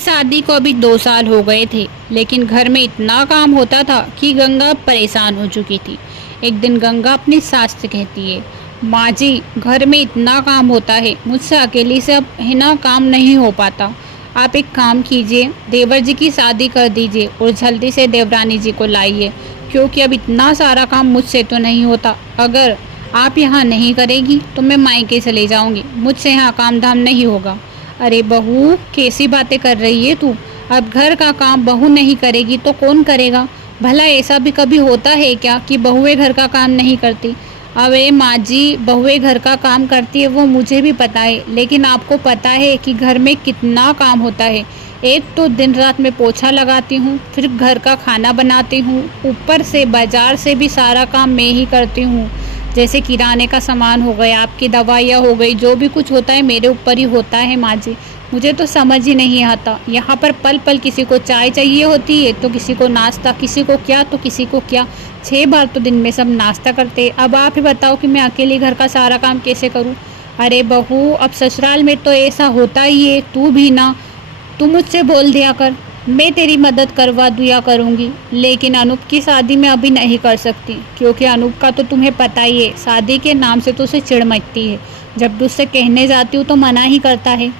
शादी को अभी 2 साल हो गए थे, लेकिन घर में इतना काम होता था कि गंगा परेशान हो चुकी थी। एक दिन गंगा अपनी सास से कहती है, माँ जी, घर में इतना काम होता है, मुझसे अकेली से अब है ना काम नहीं हो पाता। आप एक काम कीजिए, देवर जी की शादी कर दीजिए और जल्दी से देवरानी जी को लाइए, क्योंकि अब इतना सारा काम मुझसे तो नहीं होता। अगर आप यहाँ नहीं करेगी तो मैं मायके चले जाऊँगी, मुझसे यहाँ काम धाम नहीं होगा। अरे बहू, कैसी बातें कर रही है तू? अब घर का काम बहू नहीं करेगी तो कौन करेगा? भला ऐसा भी कभी होता है क्या कि बहुएं घर का काम नहीं करती? अरे माँ जी, बहुएं घर का काम करती है वो मुझे भी पता है, लेकिन आपको पता है कि घर में कितना काम होता है। एक तो दिन रात में पोछा लगाती हूँ, फिर घर का खाना बनाती हूँ, ऊपर से बाजार से भी सारा काम मैं ही करती हूँ। जैसे किराने का सामान हो गया, आपकी दवाइयाँ हो गई, जो भी कुछ होता है मेरे ऊपर ही होता है माँ जी। मुझे तो समझ ही नहीं आता, यहाँ पर पल पल किसी को चाय चाहिए होती है तो किसी को नाश्ता, किसी को क्या तो किसी को क्या। 6 बार तो दिन में सब नाश्ता करते। अब आप ही बताओ कि मैं अकेले घर का सारा काम कैसे करूँ? अरे बहू, अब ससुराल में तो ऐसा होता ही है, तू भी ना, तू मुझसे बोल दिया कर, मैं तेरी मदद करवा दिया करूँगी। लेकिन अनूप की शादी मैं अभी नहीं कर सकती, क्योंकि अनूप का तो तुम्हें पता ही है, शादी के नाम से तो उसे चिढ़ मचती है। जब भी उससे कहने जाती हूँ तो मना ही करता है।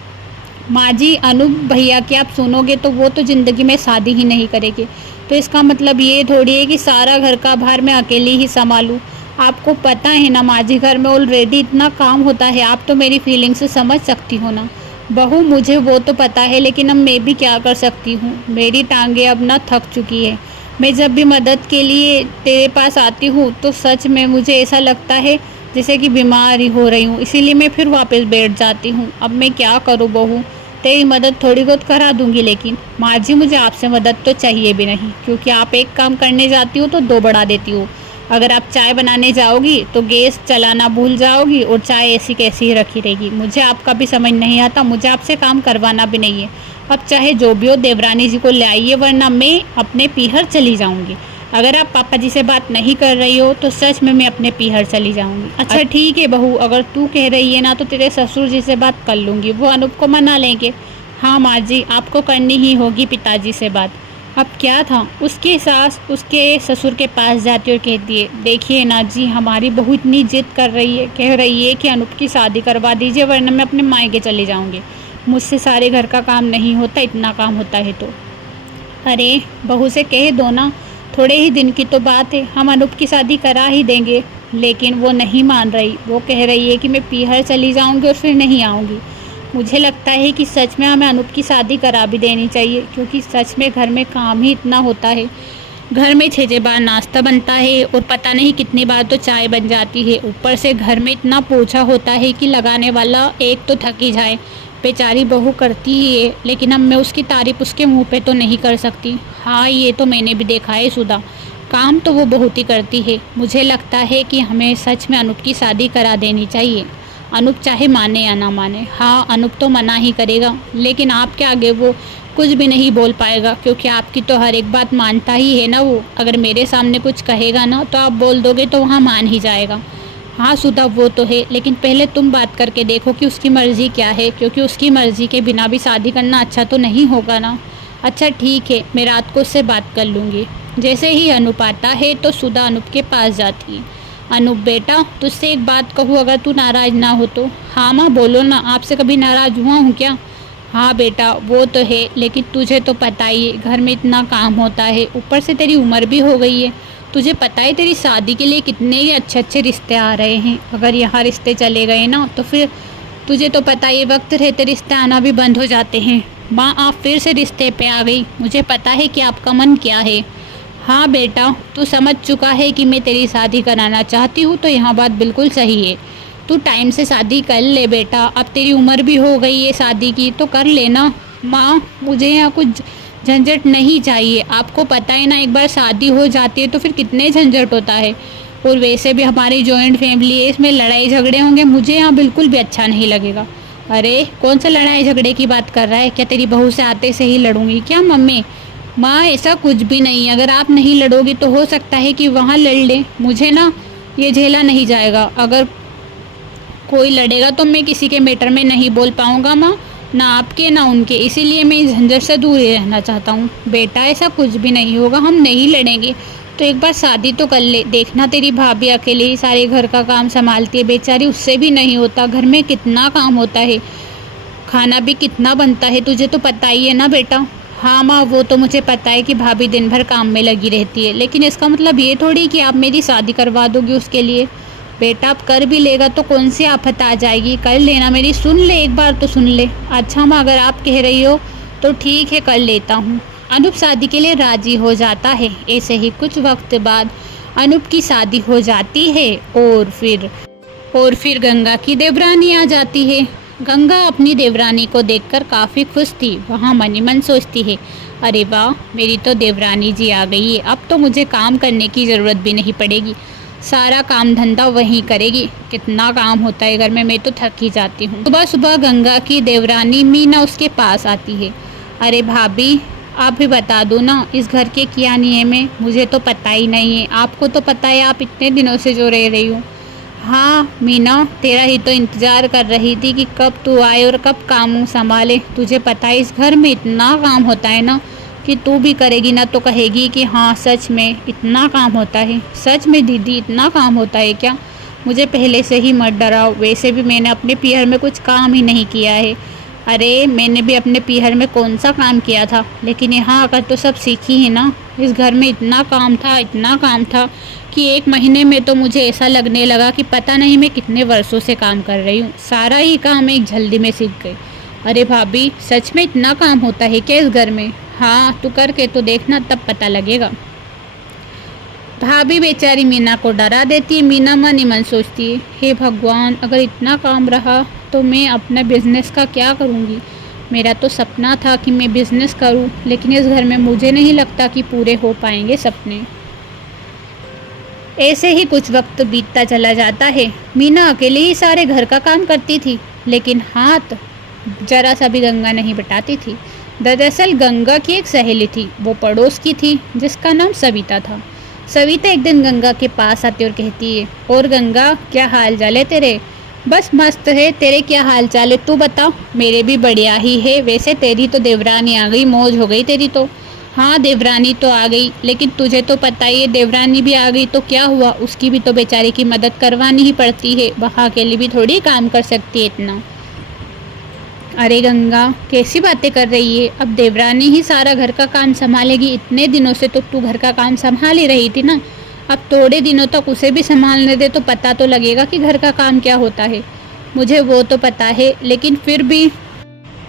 माँ जी, अनूप भैया की आप सुनोगे तो वो तो ज़िंदगी में शादी ही नहीं करेगी, तो इसका मतलब ये थोड़ी है कि सारा घर का भार मैं अकेली ही संभालूँ। आपको पता है ना माँ जी, घर में ऑलरेडी इतना काम होता है, आप तो मेरी फीलिंग से समझ सकती हो ना। बहू, मुझे वो तो पता है, लेकिन अब मैं भी क्या कर सकती हूँ? मेरी टांगें अब ना थक चुकी है। मैं जब भी मदद के लिए तेरे पास आती हूँ तो सच में मुझे ऐसा लगता है जैसे कि बीमार ही हो रही हूँ, इसीलिए मैं फिर वापस बैठ जाती हूँ। अब मैं क्या करूँ बहू? तेरी मदद थोड़ी बहुत करा दूंगी, लेकिन माँ जी मुझे आपसे मदद तो चाहिए भी नहीं, क्योंकि आप एक काम करने जाती हो तो 2 बढ़ा देती हो। अगर आप चाय बनाने जाओगी तो गैस चलाना भूल जाओगी और चाय ऐसी कैसी ही रखी रहेगी। मुझे आपका भी समझ नहीं आता, मुझे आपसे काम करवाना भी नहीं है। अब चाहे जो भी हो, देवरानी जी को ले आइए, वरना मैं अपने पीहर चली जाऊंगी। अगर आप पापा जी से बात नहीं कर रही हो तो सच में मैं अपने पीहर चली जाऊंगी। अच्छा ठीक है बहू, अगर तू कह रही है ना तो तेरे ससुर जी से बात कर लूँगी, वो अनूप को मना लेंगे। हाँ माँ जी, आपको करनी ही होगी पिताजी से बात। अब क्या था, उसकी सास उसके ससुर के पास जाती और कहती है, देखिए ना जी, हमारी बहू इतनी जिद कर रही है, कह रही है कि अनूप की शादी करवा दीजिए, वरना मैं अपने मायके चली जाऊंगी। मुझसे सारे घर का काम नहीं होता, इतना काम होता है तो। अरे बहू से कह दो ना, थोड़े ही दिन की तो बात है, हम अनूप की शादी करा ही देंगे। लेकिन वो नहीं मान रही, वो कह रही है कि मैं पीहर चली जाऊंगी और फिर नहीं आऊँगी। मुझे लगता है कि सच में हमें अनूप की शादी करा भी देनी चाहिए, क्योंकि सच में घर में काम ही इतना होता है। घर में 6-6 बार नाश्ता बनता है और पता नहीं कितनी बार तो चाय बन जाती है। ऊपर से घर में इतना पोछा होता है कि लगाने वाला एक तो थक ही जाए। बेचारी बहू करती ही है, लेकिन अब मैं उसकी तारीफ उसके मुंह पे तो नहीं कर सकती। हाँ, ये तो मैंने भी देखा है सुधा, काम तो वो बहुत ही करती है। मुझे लगता है कि हमें सच में अनूप की शादी करा देनी चाहिए। अनूप चाहे माने या ना माने, हाँ अनूप तो मना ही करेगा, लेकिन आपके आगे वो कुछ भी नहीं बोल पाएगा, क्योंकि आपकी तो हर एक बात मानता ही है ना वो। अगर मेरे सामने कुछ कहेगा ना तो आप बोल दोगे तो वहाँ मान ही जाएगा। हाँ सुधा, वो तो है, लेकिन पहले तुम बात करके देखो कि उसकी मर्ज़ी क्या है, क्योंकि उसकी मर्ज़ी के बिना भी शादी करना अच्छा तो नहीं होगा ना। अच्छा ठीक है, मैं रात को उससे बात कर लूँगी। जैसे ही अनूप आता है तो सुधा अनूप के पास जाती है। अनूप बेटा, तुझसे एक बात कहूँ, अगर तू नाराज़ ना हो तो। हाँ माँ बोलो ना, आपसे कभी नाराज़ हुआ हूँ क्या? हाँ बेटा, वो तो है, लेकिन तुझे तो पता ही है घर में इतना काम होता है, ऊपर से तेरी उम्र भी हो गई है। तुझे पता है तेरी शादी के लिए कितने ही अच्छे अच्छे रिश्ते आ रहे हैं। अगर यहाँ रिश्ते चले गए ना तो फिर तुझे तो पता है वक्त रहते रिश्ते आना भी बंद हो जाते हैं। माँ, आप फिर से रिश्ते पे आ गई, मुझे पता है कि आपका मन क्या है। हाँ बेटा, तू समझ चुका है कि मैं तेरी शादी कराना चाहती हूँ, तो यहाँ बात बिल्कुल सही है। तू टाइम से शादी कर ले बेटा, अब तेरी उम्र भी हो गई है शादी की, तो कर लेना। माँ, मुझे यहाँ कुछ झंझट नहीं चाहिए, आपको पता है ना, एक बार शादी हो जाती है तो फिर कितने झंझट होता है। और वैसे भी हमारी जॉइंट फैमिली है, इसमें लड़ाई झगड़े होंगे, मुझे यहाँ बिल्कुल भी अच्छा नहीं लगेगा। अरे कौन सा लड़ाई झगड़े की बात कर रहा है? क्या तेरी बहू से आते से ही लड़ूंगी क्या मम्मी? माँ, ऐसा कुछ भी नहीं, अगर आप नहीं लड़ोगी तो हो सकता है कि वहाँ लड़ लें। मुझे ना ये झेला नहीं जाएगा, अगर कोई लड़ेगा तो मैं किसी के मैटर में नहीं बोल पाऊँगा माँ, ना आपके ना उनके, इसीलिए मैं इस झंझट से दूर ही रहना चाहता हूँ। बेटा ऐसा कुछ भी नहीं होगा, हम नहीं लड़ेंगे। तो एक बार शादी तो कर ले। देखना तेरी भाभी अकेले ही सारे घर का काम संभालती है बेचारी, उससे भी नहीं होता। घर में कितना काम होता है, खाना भी कितना बनता है, तुझे तो पता ही है ना बेटा। हाँ माँ, वो तो मुझे पता है कि भाभी दिन भर काम में लगी रहती है, लेकिन इसका मतलब ये थोड़ी कि आप मेरी शादी करवा दोगे उसके लिए। बेटा आप कर भी लेगा तो कौन सी आफत आ जाएगी, कर लेना मेरी, सुन ले एक बार तो सुन ले। अच्छा माँ, अगर आप कह रही हो तो ठीक है, कर लेता हूँ। अनूप शादी के लिए राजी हो जाता है। ऐसे ही कुछ वक्त बाद अनूप की शादी हो जाती है और फिर गंगा की देवरानी आ जाती है। गंगा अपनी देवरानी को देखकर काफ़ी खुश थी। वहाँ मन ही मन सोचती है, अरे वाह, मेरी तो देवरानी जी आ गई है, अब तो मुझे काम करने की ज़रूरत भी नहीं पड़ेगी, सारा काम धंधा वही करेगी। कितना काम होता है घर में, मैं तो थक ही जाती हूँ। सुबह सुबह गंगा की देवरानी मीना उसके पास आती है। अरे भाभी, आप भी बता दो ना, इस घर के क्या नियम है, मुझे तो पता ही नहीं है। आपको तो पता है, आप इतने दिनों से जो रह रही हो। हाँ मीना, तेरा ही तो इंतज़ार कर रही थी कि कब तू आए और कब काम संभाले। तुझे पता है इस घर में इतना काम होता है ना कि तू भी करेगी ना तो कहेगी कि हाँ सच में इतना काम होता है। सच में दीदी, इतना काम होता है क्या? मुझे पहले से ही मत डराओ, वैसे भी मैंने अपने पीहर में कुछ काम ही नहीं किया है। अरे मैंने भी अपने पीहर में कौन सा काम किया था, लेकिन यहाँ आकर तो सब सीखी है ना। इस घर में इतना काम था कि एक महीने में तो मुझे ऐसा लगने लगा कि पता नहीं मैं कितने वर्षों से काम कर रही हूँ। सारा ही काम एक जल्दी में सीख गई। अरे भाभी, सच में इतना काम होता है क्या इस घर में? हाँ, तू करके तो देखना, तब पता लगेगा। भाभी बेचारी मीना को डरा देती है। मीना मन ही मन सोचती है, हे भगवान, अगर इतना काम रहा तो मैं अपना बिजनेस का क्या करूँगी। मेरा तो सपना था कि मैं बिजनेस करूँ, लेकिन इस घर में मुझे नहीं लगता कि पूरे हो पाएंगे सपने। ऐसे ही कुछ वक्त बीतता चला जाता है। मीना अकेले ही सारे घर का काम करती थी, लेकिन हाथ जरा सा भी गंगा नहीं बटाती थी। दरअसल गंगा की एक सहेली थी, वो पड़ोस की थी, जिसका नाम सविता था। सविता एक दिन गंगा के पास आती और कहती है, और गंगा, क्या हाल चाल है तेरे? बस मस्त है, तेरे क्या हाल चाल है तू बता। मेरे भी बढ़िया ही है। वैसे तेरी तो देवरानी आ गई, मौज हो गई तेरी तो। हाँ देवरानी तो आ गई, लेकिन तुझे तो पता ही है, देवरानी भी आ गई तो क्या हुआ, उसकी भी तो बेचारी की मदद करवानी ही पड़ती है। वहाँ अकेली भी थोड़ी काम कर सकती है इतना। अरे गंगा, कैसी बातें कर रही है? अब देवरानी ही सारा घर का काम संभालेगी। इतने दिनों से तो तू घर का काम संभाल ही रही थी ना, अब थोड़े दिनों तक उसे भी संभालने दे तो पता तो लगेगा कि घर का काम क्या होता है। मुझे वो तो पता है, लेकिन फिर भी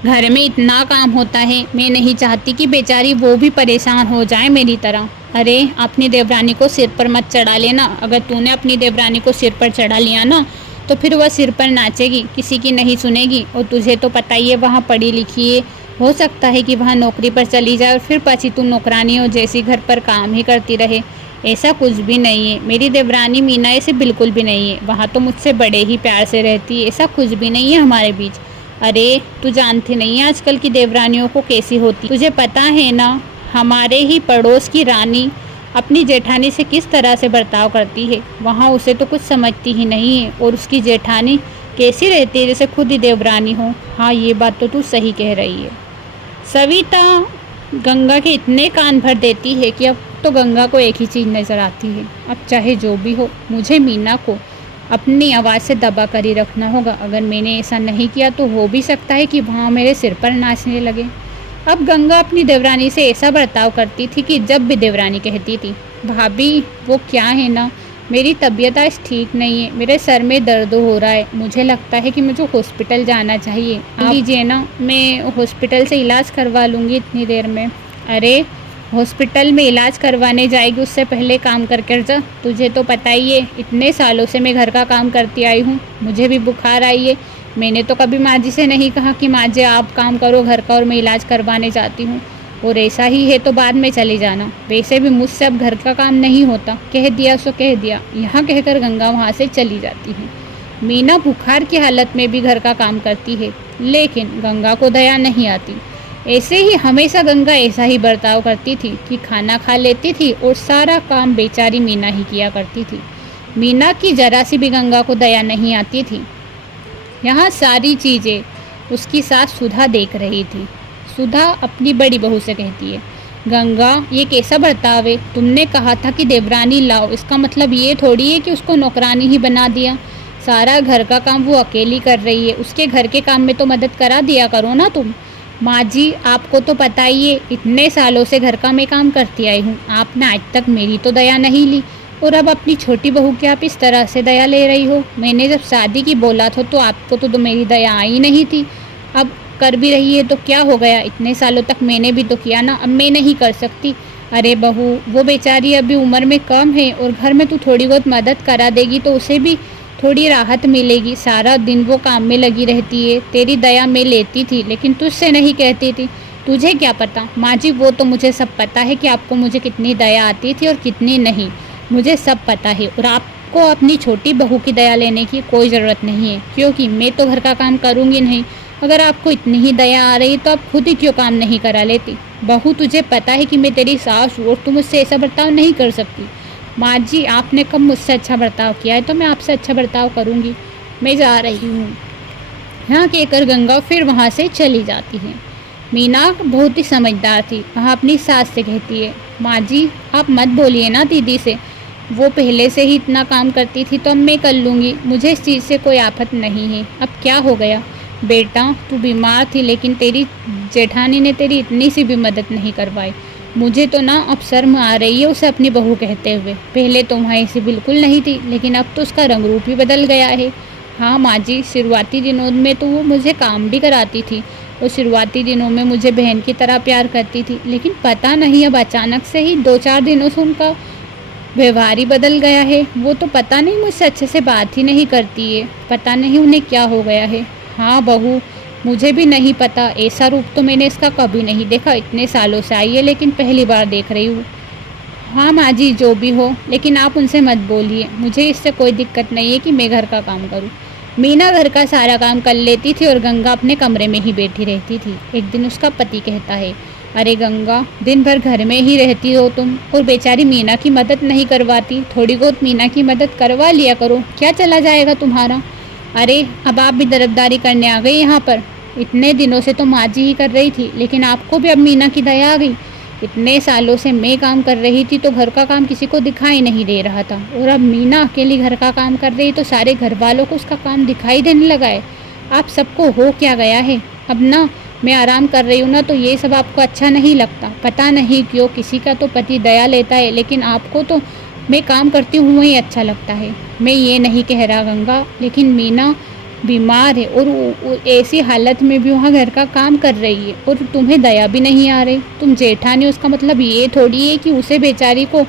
घर में इतना काम होता है, मैं नहीं चाहती कि बेचारी वो भी परेशान हो जाए मेरी तरह। अरे अपनी देवरानी को सिर पर मत चढ़ा लेना। अगर तूने अपनी देवरानी को सिर पर चढ़ा लिया ना तो फिर वह सिर पर नाचेगी, किसी की नहीं सुनेगी। और तुझे तो पता ही है, वहाँ पढ़ी लिखी है, हो सकता है कि वहाँ नौकरी पर चली जाए और फिर पाछी तू नौकरानी हो जैसी घर पर काम ही करती रहे। ऐसा कुछ भी नहीं है, मेरी देवरानी मीना ऐसे बिल्कुल भी नहीं है। वहाँ तो मुझसे बड़े ही प्यार से रहती है, ऐसा कुछ भी नहीं है हमारे बीच। अरे तू जानती नहीं है आजकल की देवरानियों को कैसी होती, तुझे पता है ना, हमारे ही पड़ोस की रानी अपनी जेठानी से किस तरह से बर्ताव करती है। वहाँ उसे तो कुछ समझती ही नहीं है, और उसकी जेठानी कैसी रहती है जैसे खुद ही देवरानी हो। हाँ ये बात तो तू सही कह रही है। सविता गंगा के इतने कान भर देती है कि अब तो गंगा को एक ही चीज़ नज़र आती है, अब चाहे जो भी हो मुझे मीना को अपनी आवाज़ से दबा कर ही रखना होगा। अगर मैंने ऐसा नहीं किया तो हो भी सकता है कि वहाँ मेरे सिर पर नाचने लगे। अब गंगा अपनी देवरानी से ऐसा बर्ताव करती थी कि जब भी देवरानी कहती थी, भाभी वो क्या है ना, मेरी तबीयत आज ठीक नहीं है, मेरे सर में दर्द हो रहा है, मुझे लगता है कि मुझे हॉस्पिटल जाना चाहिए, आप लीजिए ना, मैं हॉस्पिटल से इलाज करवा लूँगी इतनी देर में। अरे हॉस्पिटल में इलाज करवाने जाएगी उससे पहले काम करके जा। तुझे तो पता ही है, इतने सालों से मैं घर का काम करती आई हूँ, मुझे भी बुखार आई है। मैंने तो कभी माँ जी से नहीं कहा कि माँ जी आप काम करो घर का और मैं इलाज करवाने जाती हूँ, और ऐसा ही है तो बाद में चली जाना। वैसे भी मुझसे अब घर का काम नहीं होता, कह दिया सो कह दिया। यहाँ कहकर गंगा वहाँ से चली जाती है। मीना बुखार की हालत में भी घर का काम करती है, लेकिन गंगा को दया नहीं आती। ऐसे ही हमेशा गंगा ऐसा ही बर्ताव करती थी कि खाना खा लेती थी और सारा काम बेचारी मीना ही किया करती थी। मीना की जरा सी भी गंगा को दया नहीं आती थी। यहाँ सारी चीज़ें उसकी सास सुधा देख रही थी। सुधा अपनी बड़ी बहू से कहती है, गंगा ये कैसा बर्ताव है? तुमने कहा था कि देवरानी लाओ, इसका मतलब ये थोड़ी है कि उसको नौकरानी ही बना दिया। सारा घर का काम वो अकेली कर रही है, उसके घर के काम में तो मदद करा दिया करो ना तुम। माँ जी आपको तो पता ही है, इतने सालों से घर का मैं काम करती आई हूँ, आपने आज तक मेरी तो दया नहीं ली, और अब अपनी छोटी बहू की आप इस तरह से दया ले रही हो। मैंने जब शादी की बोला था तो आपको तो मेरी दया आई नहीं थी, अब कर भी रही है तो क्या हो गया? इतने सालों तक मैंने भी तो किया ना, अब मैं नहीं कर सकती? अरे बहू वो बेचारी अभी उम्र में कम है, और घर में तू थोड़ी बहुत मदद करा देगी तो उसे भी थोड़ी राहत मिलेगी। सारा दिन वो काम में लगी रहती है। तेरी दया मैं लेती थी लेकिन तुझसे नहीं कहती थी। तुझे क्या पता? माँ जी वो तो मुझे सब पता है कि आपको मुझे कितनी दया आती थी और कितनी नहीं, मुझे सब पता है। और आपको अपनी छोटी बहू की दया लेने की कोई ज़रूरत नहीं है, क्योंकि मैं तो घर का काम करूँगी नहीं। अगर आपको इतनी ही दया आ रही तो आप खुद ही क्यों काम नहीं करा लेती? बहू तुझे पता है कि मैं तेरी सास हूँ और तुम मुझसे ऐसा बर्ताव नहीं कर सकती। माँ जी आपने कब मुझसे अच्छा बर्ताव किया है, तो मैं आपसे अच्छा बर्ताव करूँगी। मैं जा रही हूँ। यहाँ कहकर गंगा फिर वहाँ से चली जाती है। मीना बहुत ही समझदार थी, वहाँ अपनी सास से कहती है, माँ जी आप मत बोलिए ना दीदी से, वो पहले से ही इतना काम करती थी तो अब मैं कर लूँगी, मुझे इस चीज़ से कोई आफत नहीं है। अब क्या हो गया बेटा, तू बीमार थी लेकिन तेरी जेठानी ने तेरी इतनी सी भी मदद नहीं करवाई। मुझे तो ना अब शर्म आ रही है उसे अपनी बहू कहते हुए। पहले तो वहाँ ऐसी बिल्कुल नहीं थी, लेकिन अब तो उसका रंग रूप ही बदल गया है। हाँ माँ जी, शुरुआती दिनों में तो वो मुझे काम भी कराती थी और शुरुआती दिनों में मुझे बहन की तरह प्यार करती थी, लेकिन पता नहीं अब अचानक से ही 2-4 दिनों से उनका व्यवहार ही बदल गया है। वो तो पता नहीं मुझसे अच्छे से बात ही नहीं करती है, पता नहीं उन्हें क्या हो गया है। हाँ बहू मुझे भी नहीं पता, ऐसा रूप तो मैंने इसका कभी नहीं देखा, इतने सालों से आई है लेकिन पहली बार देख रही हूँ। हाँ माँ जी जो भी हो, लेकिन आप उनसे मत बोलिए, मुझे इससे कोई दिक्कत नहीं है कि मैं घर का काम करूँ। मीना घर का सारा काम कर लेती थी और गंगा अपने कमरे में ही बैठी रहती थी। एक दिन उसका पति कहता है, अरे गंगा दिन भर घर में ही रहती हो तुम और बेचारी मीना की मदद नहीं करवाती, थोड़ी बहुत मीना की मदद करवा लिया करो, क्या चला जाएगा तुम्हारा? अरे अब आप भी तरफदारी करने आ गई यहाँ पर? इतने दिनों से तो माँ जी ही कर रही थी, लेकिन आपको भी अब मीना की दया आ गई। इतने सालों से मैं काम कर रही थी तो घर का काम किसी को दिखाई नहीं दे रहा था, और अब मीना अकेली घर का काम कर रही तो सारे घर वालों को उसका काम दिखाई देने लगा है। आप सबको हो क्या गया है? अब ना मैं आराम कर रही हूँ ना तो ये सब आपको अच्छा नहीं लगता। पता नहीं क्यों किसी का तो पति दया लेता है, लेकिन आपको तो मैं काम करती हूँ वही अच्छा लगता है। मैं ये नहीं कह रहा गंगा, लेकिन मीना बीमार है और वो ऐसी हालत में भी वहाँ घर का काम कर रही है और तुम्हें दया भी नहीं आ रही। तुम जेठानी, उसका मतलब ये थोड़ी है कि उसे बेचारी को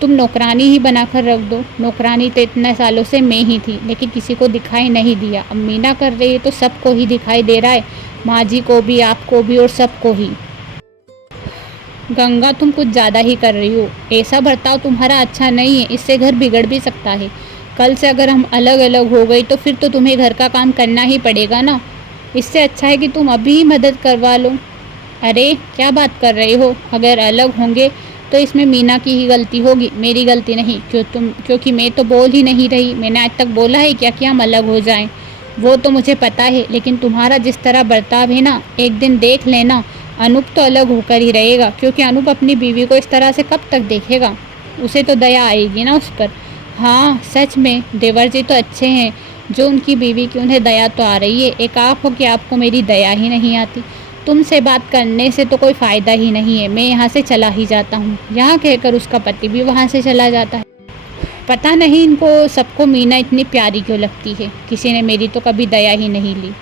तुम नौकरानी ही बनाकर रख दो। नौकरानी तो इतने सालों से मैं ही थी, लेकिन किसी को दिखाई नहीं दिया। अब मीना कर रही है तो सबको ही दिखाई दे रहा है, माँ जी को भी, आपको भी और सबको ही। गंगा तुम कुछ ज़्यादा ही कर रही हो, ऐसा बर्ताव तुम्हारा अच्छा नहीं है, इससे घर बिगड़ भी सकता है। कल से अगर हम अलग अलग हो गई तो फिर तो तुम्हें घर का काम करना ही पड़ेगा ना। इससे अच्छा है कि तुम अभी ही मदद करवा लो। अरे क्या बात कर रहे हो, अगर अलग होंगे तो इसमें मीना की ही गलती होगी, मेरी गलती नहीं। क्योंकि मैं तो बोल ही नहीं रही, मैंने आज तक बोला है क्या कि हम अलग हो जाएं? वो तो मुझे पता है, लेकिन तुम्हारा जिस तरह बर्ताव है ना, एक दिन देख लेना अनूप तो अलग होकर ही रहेगा, क्योंकि अनूप अपनी बीवी को इस तरह से कब तक देखेगा? उसे तो दया आएगी ना उस पर। हाँ सच में देवर जी तो अच्छे हैं, जो उनकी बीवी की उन्हें दया तो आ रही है। एक आप हो कि आपको मेरी दया ही नहीं आती। तुमसे बात करने से तो कोई फ़ायदा ही नहीं है, मैं यहाँ से चला ही जाता हूँ। यहाँ कहकर उसका पति भी वहाँ से चला जाता है। पता नहीं इनको सबको मीना इतनी प्यारी क्यों लगती है, किसी ने मेरी तो कभी दया ही नहीं ली।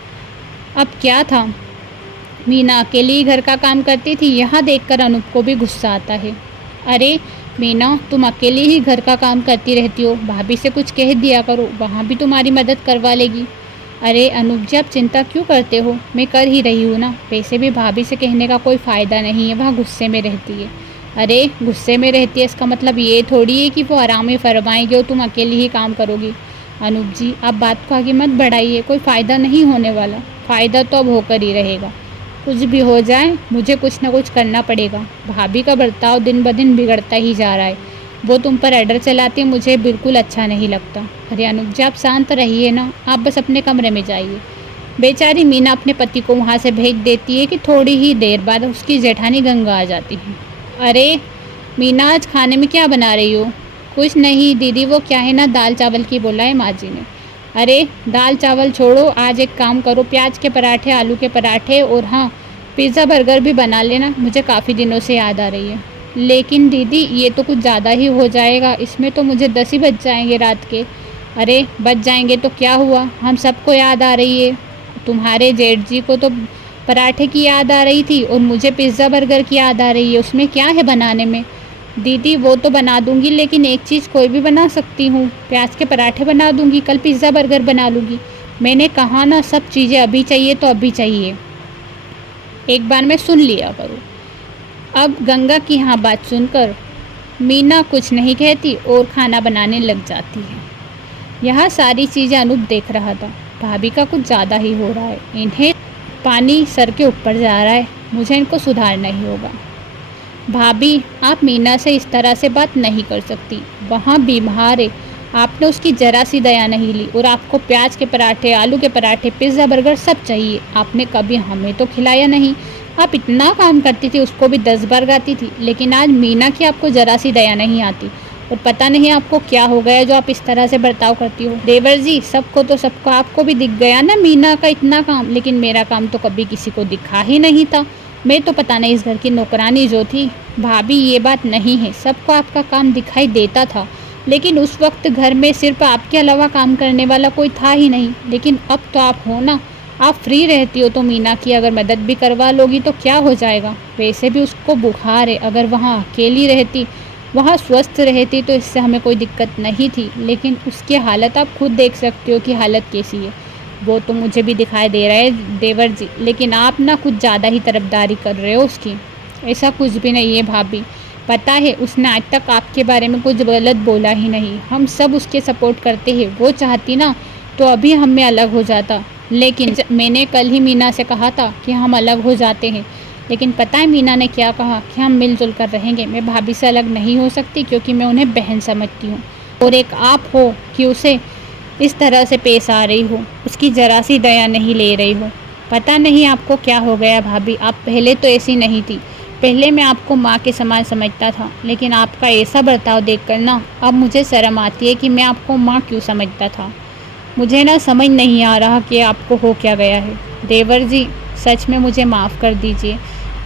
अब क्या था, मीना अकेली ही घर का काम करती थी। यहाँ देखकर अनूप को भी गुस्सा आता है। अरे मीना तुम अकेली ही घर का काम करती रहती हो, भाभी से कुछ कह दिया करो, वहाँ भी तुम्हारी मदद करवा लेगी। अरे अनूप जी आप चिंता क्यों करते हो, मैं कर ही रही हूँ ना। वैसे भी भाभी से कहने का कोई फ़ायदा नहीं है, वहाँ गुस्से में रहती है। अरे गुस्से में रहती है इसका मतलब ये थोड़ी है कि वो आराम में फरमाएगी और तुम अकेली ही काम करोगी। अनूप जी आप बात को आगे मत बढ़ाइए, कोई फ़ायदा नहीं होने वाला। फ़ायदा तो अब होकर ही रहेगा। कुछ भी हो जाए मुझे कुछ ना कुछ करना पड़ेगा। भाभी का बर्ताव दिन ब दिन बिगड़ता ही जा रहा है, वो तुम पर ऑर्डर चलाती है, मुझे बिल्कुल अच्छा नहीं लगता। अरे अनूप जी आप शांत रहिए ना, आप बस अपने कमरे में जाइए। बेचारी मीना अपने पति को वहाँ से भेज देती है कि थोड़ी ही देर बाद उसकी जेठानी गंगा आ जाती है। अरे मीना, आज खाने में क्या बना रही हो? कुछ नहीं दीदी, वो क्या है ना, दाल चावल की बोला है माँ जी ने। अरे दाल चावल छोड़ो, आज एक काम करो, प्याज के पराठे, आलू के पराठे और हाँ, पिज़्ज़ा बर्गर भी बना लेना, मुझे काफ़ी दिनों से याद आ रही है। लेकिन दीदी ये तो कुछ ज़्यादा ही हो जाएगा, इसमें तो मुझे 10 ही बज जाएंगे रात के। अरे बच जाएंगे तो क्या हुआ, हम सबको याद आ रही है। तुम्हारे जेठ जी को तो पराठे की याद आ रही थी और मुझे पिज़्ज़ा बर्गर की याद आ रही है, उसमें क्या है बनाने में? दीदी वो तो बना दूंगी, लेकिन एक चीज़ कोई भी बना सकती हूँ, प्याज के पराठे बना दूंगी, कल पिज़्ज़ा बर्गर बना लूँगी। मैंने कहा ना, सब चीज़ें अभी चाहिए तो अभी चाहिए, एक बार में सुन लिया करो। अब गंगा की हाँ बात सुनकर मीना कुछ नहीं कहती और खाना बनाने लग जाती है। यह सारी चीज़ें अनूप देख रहा था। भाभी का कुछ ज़्यादा ही हो रहा है, इन्हें पानी सर के ऊपर जा रहा है, मुझे इनको सुधारना ही होगा। भाभी, आप मीना से इस तरह से बात नहीं कर सकती, वहाँ बीमार है, आपने उसकी ज़रा सी दया नहीं ली और आपको प्याज के पराठे, आलू के पराठे, पिज़्ज़ा बर्गर सब चाहिए। आपने कभी हमें तो खिलाया नहीं। आप इतना काम करती थी, उसको भी 10 बार गाती थी, लेकिन आज मीना की आपको ज़रा सी दया नहीं आती। और पता नहीं आपको क्या हो गया जो आप इस तरह से बर्ताव करती हो। देवर जी, सबको तो सबको, आपको भी दिख गया ना मीना का इतना काम, लेकिन मेरा काम तो कभी किसी को दिखा ही नहीं था। मैं तो पता नहीं इस घर की नौकरानी जो थी। भाभी ये बात नहीं है, सबको आपका काम दिखाई देता था, लेकिन उस वक्त घर में सिर्फ आपके अलावा काम करने वाला कोई था ही नहीं। लेकिन अब तो आप हो ना, आप फ्री रहती हो तो मीना की अगर मदद भी करवा लोगी तो क्या हो जाएगा। वैसे भी उसको बुखार है, अगर वहाँ अकेली रहती, वहाँ स्वस्थ रहती तो इससे हमें कोई दिक्कत नहीं थी, लेकिन उसकी हालत आप खुद देख सकते हो कि हालत कैसी है। वो तो मुझे भी दिखाई दे रहा है देवर जी, लेकिन आप ना कुछ ज़्यादा ही तरफदारी कर रहे हो उसकी। ऐसा कुछ भी नहीं है भाभी, पता है उसने आज तक आपके बारे में कुछ गलत बोला ही नहीं, हम सब उसके सपोर्ट करते हैं। वो चाहती ना तो अभी हम में अलग हो जाता, लेकिन मैंने कल ही मीना से कहा था कि हम अलग हो जाते हैं, लेकिन पता है मीना ने क्या कहा कि हम मिलजुल कर रहेंगे। मैं भाभी से अलग नहीं हो सकती क्योंकि मैं उन्हें बहन समझती हूँ, और एक आप हो कि उसे इस तरह से पेश आ रही हो, उसकी ज़रा सी दया नहीं ले रही हो। पता नहीं आपको क्या हो गया भाभी, आप पहले तो ऐसी नहीं थी। पहले मैं आपको माँ के समान समझता था, लेकिन आपका ऐसा बर्ताव देखकर ना अब मुझे शर्म आती है कि मैं आपको माँ क्यों समझता था। मुझे ना समझ नहीं आ रहा कि आपको हो क्या गया है। देवर जी, सच में मुझे माफ़ कर दीजिए।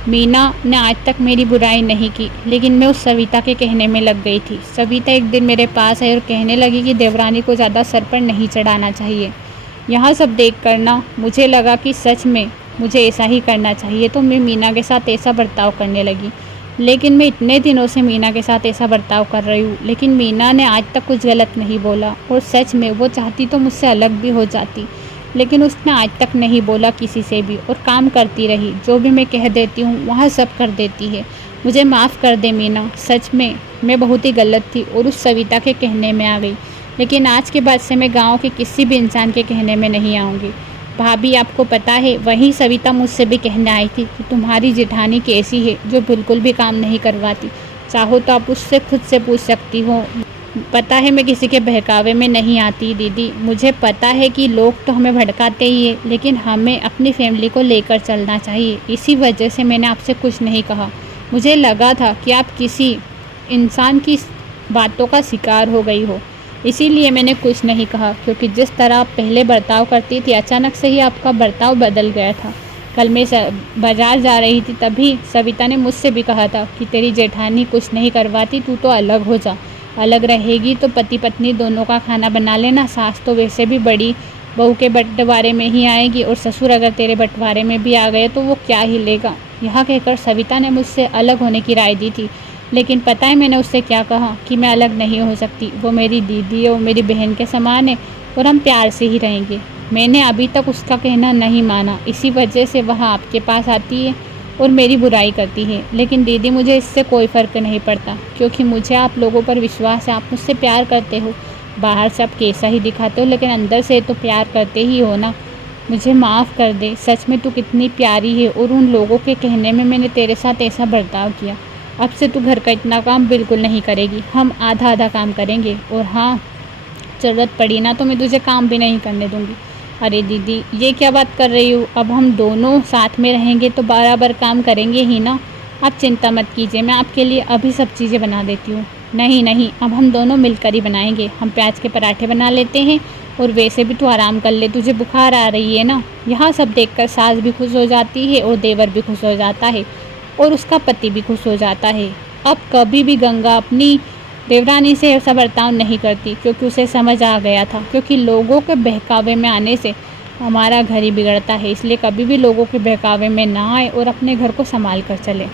मीना ने आज तक मेरी बुराई नहीं की, लेकिन मैं उस सविता के कहने में लग गई थी। सविता एक दिन मेरे पास आई और कहने लगी कि देवरानी को ज़्यादा सर पर नहीं चढ़ाना चाहिए। यहाँ सब देख कर ना मुझे लगा कि सच में मुझे ऐसा ही करना चाहिए, तो मैं मीना के साथ ऐसा बर्ताव करने लगी। लेकिन मैं इतने दिनों से मीना के साथ ऐसा बर्ताव कर रही हूँ, लेकिन मीना ने आज तक कुछ गलत नहीं बोला, और सच में वो चाहती तो मुझसे अलग भी हो जाती, लेकिन उसने आज तक नहीं बोला किसी से भी, और काम करती रही। जो भी मैं कह देती हूँ वहाँ सब कर देती है। मुझे माफ़ कर दे मीना, सच में मैं बहुत ही गलत थी और उस सविता के कहने में आ गई, लेकिन आज के बाद से मैं गाँव के किसी भी इंसान के कहने में नहीं आऊँगी। भाभी, आपको पता है वही सविता मुझसे भी कहने आई थी कि तुम्हारी जेठानी कैसी है जो बिल्कुल भी काम नहीं करवाती। चाहो तो आप उससे खुद से पूछ सकती हो। पता है मैं किसी के बहकावे में नहीं आती दीदी, मुझे पता है कि लोग तो हमें भड़काते ही है, लेकिन हमें अपनी फैमिली को लेकर चलना चाहिए। इसी वजह से मैंने आपसे कुछ नहीं कहा। मुझे लगा था कि आप किसी इंसान की बातों का शिकार हो गई हो, इसीलिए मैंने कुछ नहीं कहा, क्योंकि जिस तरह आप पहले बर्ताव करती थी अचानक से ही आपका बर्ताव बदल गया था। कल मैं बाज़ार जा रही थी, तभी सविता ने मुझसे भी कहा था कि तेरी जेठानी कुछ नहीं करवाती, तू तो अलग हो जा। अलग रहेगी तो पति पत्नी दोनों का खाना बना लेना। सास तो वैसे भी बड़ी बहू के बंटवारे में ही आएगी, और ससुर अगर तेरे बंटवारे में भी आ गए तो वो क्या ही लेगा। यह कहकर सविता ने मुझसे अलग होने की राय दी थी, लेकिन पता है मैंने उससे क्या कहा कि मैं अलग नहीं हो सकती। वो मेरी दीदी है, वो मेरी बहन के समान है, और हम प्यार से ही रहेंगे। मैंने अभी तक उसका कहना नहीं माना, इसी वजह से वह आपके पास आती है और मेरी बुराई करती है। लेकिन दीदी, मुझे इससे कोई फ़र्क नहीं पड़ता, क्योंकि मुझे आप लोगों पर विश्वास है। आप मुझसे प्यार करते हो, बाहर से आप कैसा ही दिखाते हो, लेकिन अंदर से तो प्यार करते ही हो ना। मुझे माफ़ कर दे, सच में तू कितनी प्यारी है, और उन लोगों के कहने में मैंने तेरे साथ ऐसा बर्ताव किया। अब से तू घर का इतना काम बिल्कुल नहीं करेगी, हम आधा आधा काम करेंगे, और हाँ, ज़रूरत पड़ी ना तो मैं तुझे काम भी नहीं करने दूँगी। अरे दीदी, ये क्या बात कर रही हो? अब हम दोनों साथ में रहेंगे तो बराबर काम करेंगे ही ना। आप चिंता मत कीजिए, मैं आपके लिए अभी सब चीज़ें बना देती हूँ। नहीं नहीं, अब हम दोनों मिलकर ही बनाएंगे। हम प्याज के पराठे बना लेते हैं। और वैसे भी तू आराम कर ले, तुझे बुखार आ रही है ना। यहाँ सब देखकर सास भी खुश हो जाती है और देवर भी खुश हो जाता है और उसका पति भी खुश हो जाता है। अब कभी भी गंगा अपनी देवरानी से ऐसा बर्ताव नहीं करती, क्योंकि उसे समझ आ गया था, क्योंकि लोगों के बहकावे में आने से हमारा घर ही बिगड़ता है। इसलिए कभी भी लोगों के बहकावे में ना आए और अपने घर को संभाल कर चले।